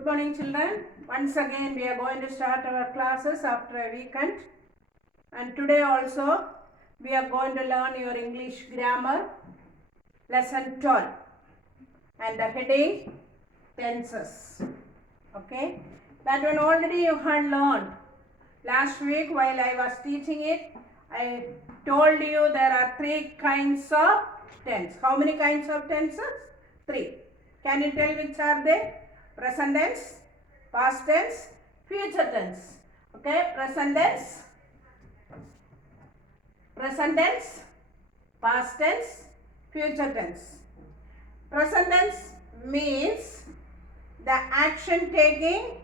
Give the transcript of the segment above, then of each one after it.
Good morning, children. Once again we are going to start our classes after a weekend, and today also we are going to learn your English grammar lesson 12 and the heading tenses. Okay, that one already you had learned. Last week while I was teaching it, I told you there are three kinds of tense. How many kinds of tenses? Three. Can you tell which are they? Present tense, past tense, future tense. Okay, present tense, past tense, future tense. Present tense means the action taking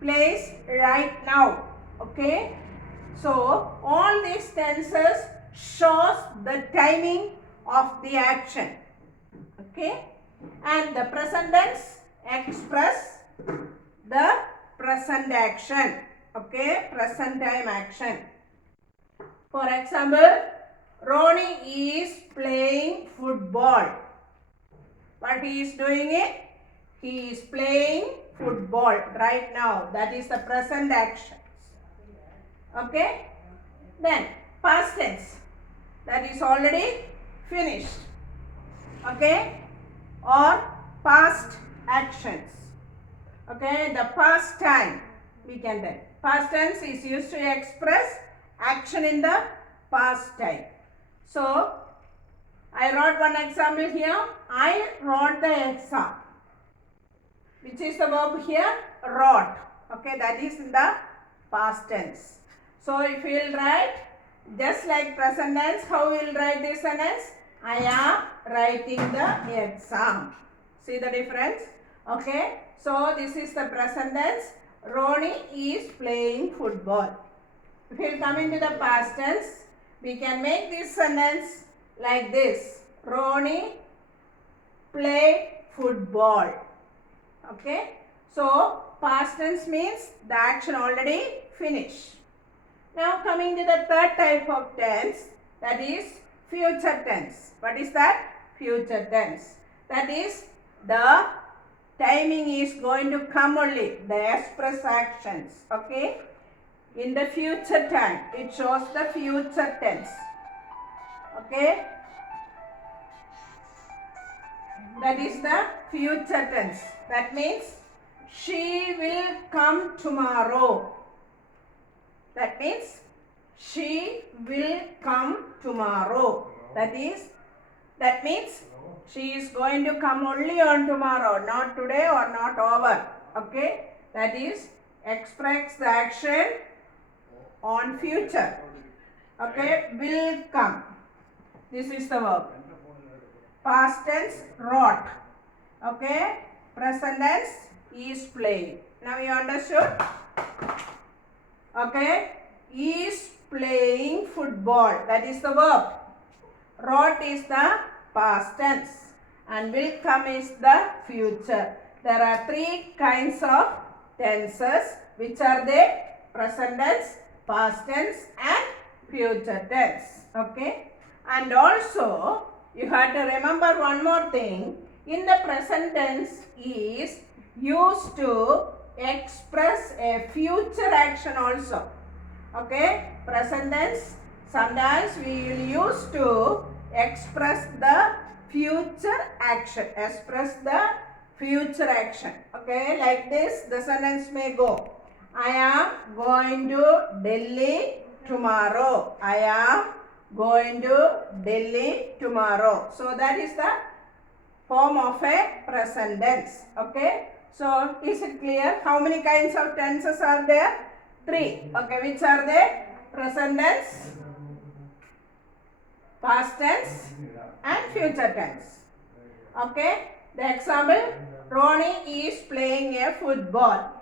place right now. Okay, so all these tenses shows the timing of the action. Okay, and the present tense express the present action. Okay, present time action. For example, Ronnie is playing football. What he is doing it? He is playing football right now. That is the present action. Okay, then past tense, that is already finished. Okay, or past actions. Okay, the past time we can tell. Past tense is used to express action in the past time. So I wrote one example here. I wrote the exam. Which is the verb here? Wrote. Okay, that is in the past tense. So if you will write just like present tense, how we will write this sentence? I am writing the exam. See the difference? Okay, so this is the present tense. Ronnie is playing football. If you come into the past tense, we can make this sentence like this. Ronnie played football. Okay, so past tense means the action already finished. Now coming to the third type of tense, that is future tense. What is that? Future tense. That is the timing is going to come only, the express actions. Okay, in the future time, it shows the future tense. Okay, that is the future tense. That means she will come tomorrow. That means she will come tomorrow. That means she is going to come only on tomorrow, not today or not over. Okay, that is express the action on future. Okay, will come. This is the verb. Past tense wrote. Okay, present tense is playing. Now you understood? Okay, is playing football. That is the verb. Wrote is the past tense and will come is the future. There are three kinds of tenses. Which are they? Present tense, past tense and future tense. Okay, and also you have to remember one more thing. In the present tense is used to express a future action also. Okay, present tense sometimes we will use to express the future action. Express the future action. Okay, like this the sentence may go. I am going to Delhi tomorrow. I am going to Delhi tomorrow. So that is the form of a present tense. Okay, so is it clear? How many kinds of tenses are there? Three. Okay, which are they? Present tense, past tense and future tense. Okay, the example, Ronnie is playing a football.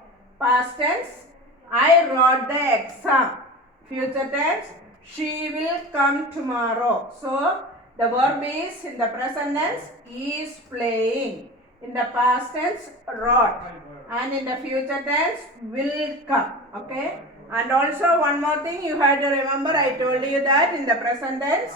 Past tense, I wrote the exam. Future tense, she will come tomorrow. So the verb is in the present tense is playing. In the past tense wrote, and in the future tense will come. Okay, and also one more thing you have to remember, I told you that in the present tense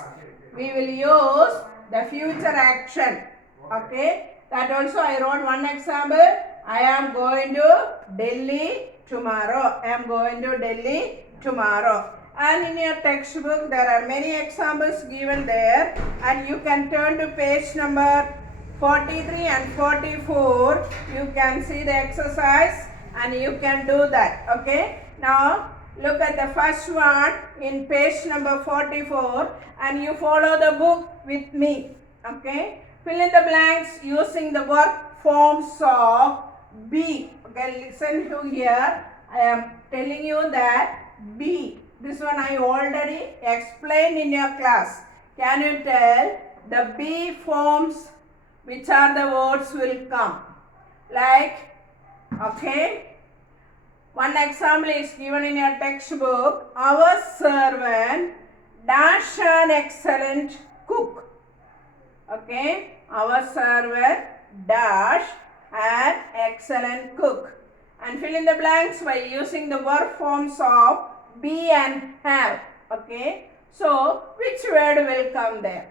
we will use the future action. Okay, that also I wrote one example. I am going to Delhi tomorrow. I am going to Delhi tomorrow. And in your textbook there are many examples given there, and you can turn to page number 43 and 44. You can see the exercise and you can do that. Okay. Now look at the first one in page number 44 and you follow the book with me. Okay. Fill in the blanks using the verb forms of be. Okay, listen to here. I am telling you that be. This one I already explained in your class. Can you tell the be forms which are the words will come? Like, okay. One example is given in your textbook. Our servant dash an excellent cook. Okay. Our servant dash an excellent cook. And fill in the blanks by using the verb forms of be and have. Okay. So, which word will come there?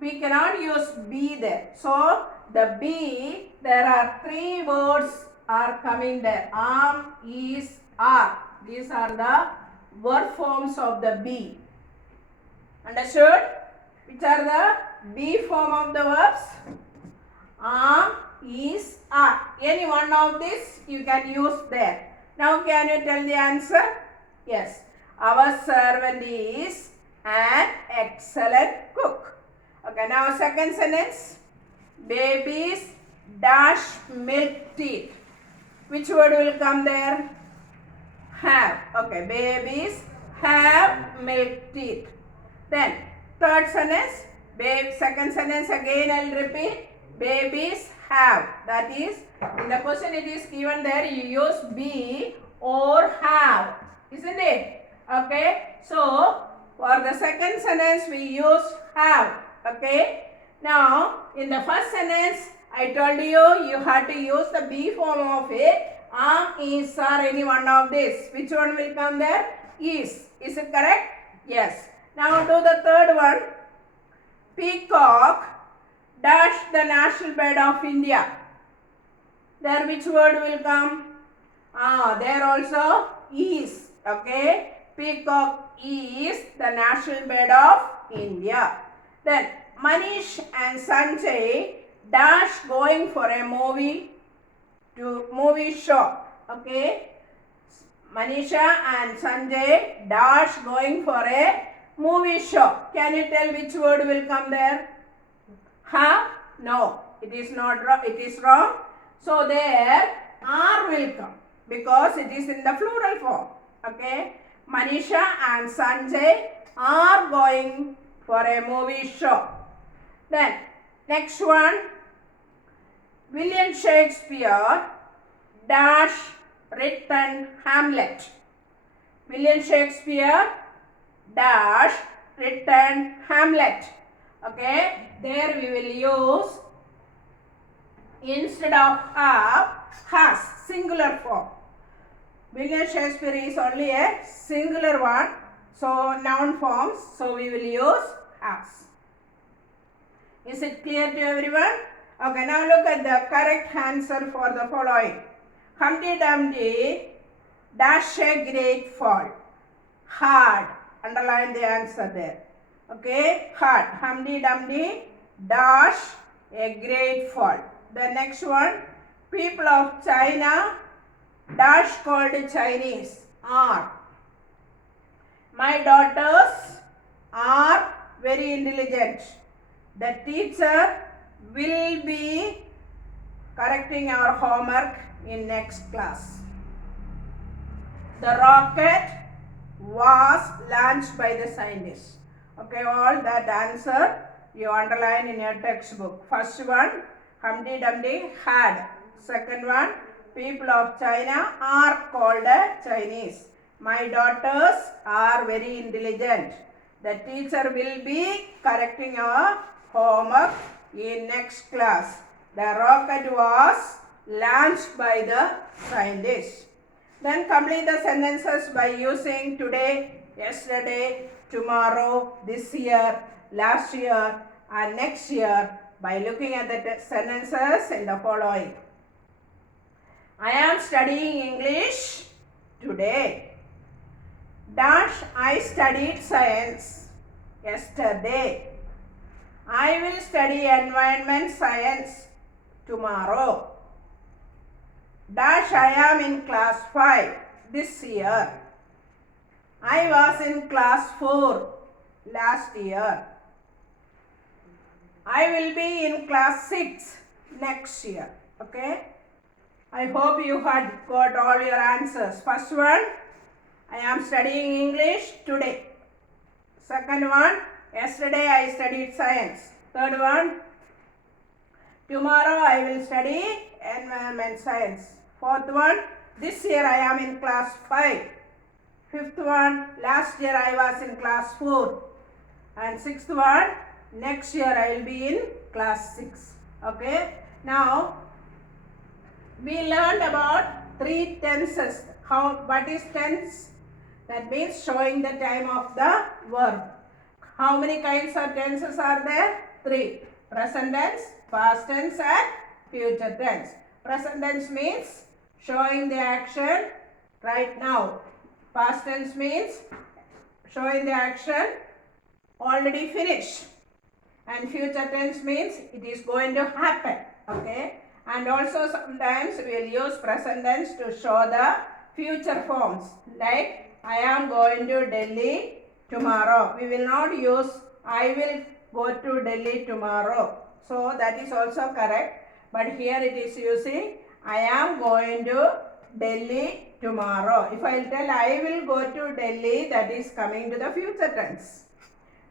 We cannot use be there. So, the be, there are three words are coming there. Am, is, are. These are the verb forms of the be. Understood? Which are the be form of the verbs? Am, is, are. Any one of these you can use there. Now can you tell the answer? Yes. Our servant is an excellent cook. Okay, now second sentence. Babies dash milk teeth. Which word will come there? Have. Okay, babies have milk teeth. Then third sentence. Second sentence again I will repeat. Babies have. That is, in the question it is given there, you use be or have. Isn't it? Okay. So, for the second sentence we use have. Okay. Now, in the first sentence, I told you, you have to use the be form of it. Am, is, or any one of this. Which one will come there? Is. Is it correct? Yes. Now, do the third one. Peacock dash the national bird of India. There which word will come? There also is. Okay. Peacock is the national bird of India. Then Manish and Sanjay dash going for a movie show. Okay. Manisha and Sanjay dash going for a movie show. Can you tell which word will come there? Have? No, it is not wrong. It is wrong. So there are will come because it is in the plural form. Okay. Manisha and Sanjay are going for a movie show. Then next one. William Shakespeare dash written Hamlet. William Shakespeare dash written Hamlet. Okay, there we will use instead of have, has, singular form. William Shakespeare is only a singular one, so noun forms, so we will use has. Is it clear to everyone? Okay, now look at the correct answer for the following. Humpty Dumpty dash a great fall. Hard. Underline the answer there. Okay, hard. Humpty Dumpty dash a great fall. The next one. People of China dash called Chinese are. My daughters are very intelligent. The teacher will be correcting our homework in next class. The rocket was launched by the scientists. Okay, all that answer you underline in your textbook. First one, Humpty Dumpty had. Second one, people of China are called Chinese. My daughters are very intelligent. The teacher will be correcting our homework in next class. The rocket was launched by the scientists. Then complete the sentences by using today, yesterday, tomorrow, this year, last year and next year by looking at the sentences in the following. am studying English today. Dash, I studied science yesterday. I will study environment science tomorrow. Dash, I am in class 5 this year. I was in class 4 last year. I will be in class 6 next year. Okay? I hope you had got all your answers. First one, I am studying English today. Second one, yesterday I studied science. Third one, tomorrow I will study environment science. Fourth one, this year I am in class 5. Fifth one, last year I was in class 4. And sixth one, next year I will be in class 6. Okay? Now, we learned about 3 tenses. What is tense? That means showing the time of the verb. How many kinds of tenses are there? 3. Present tense, past tense and future tense. Present tense means showing the action right now. Past tense means showing the action already finished. And future tense means it is going to happen. Okay? And also sometimes we will use present tense to show the future forms. Like I am going to Delhi tomorrow. We will not use I will go to Delhi tomorrow. So that is also correct. But here it is using I am going to Delhi tomorrow. If I tell I will go to Delhi, that is coming to the future tense.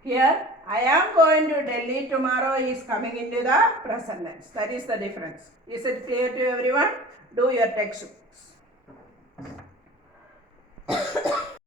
Here I am going to Delhi tomorrow is coming into the present tense. That is the difference. Is it clear to everyone? Do your textbooks.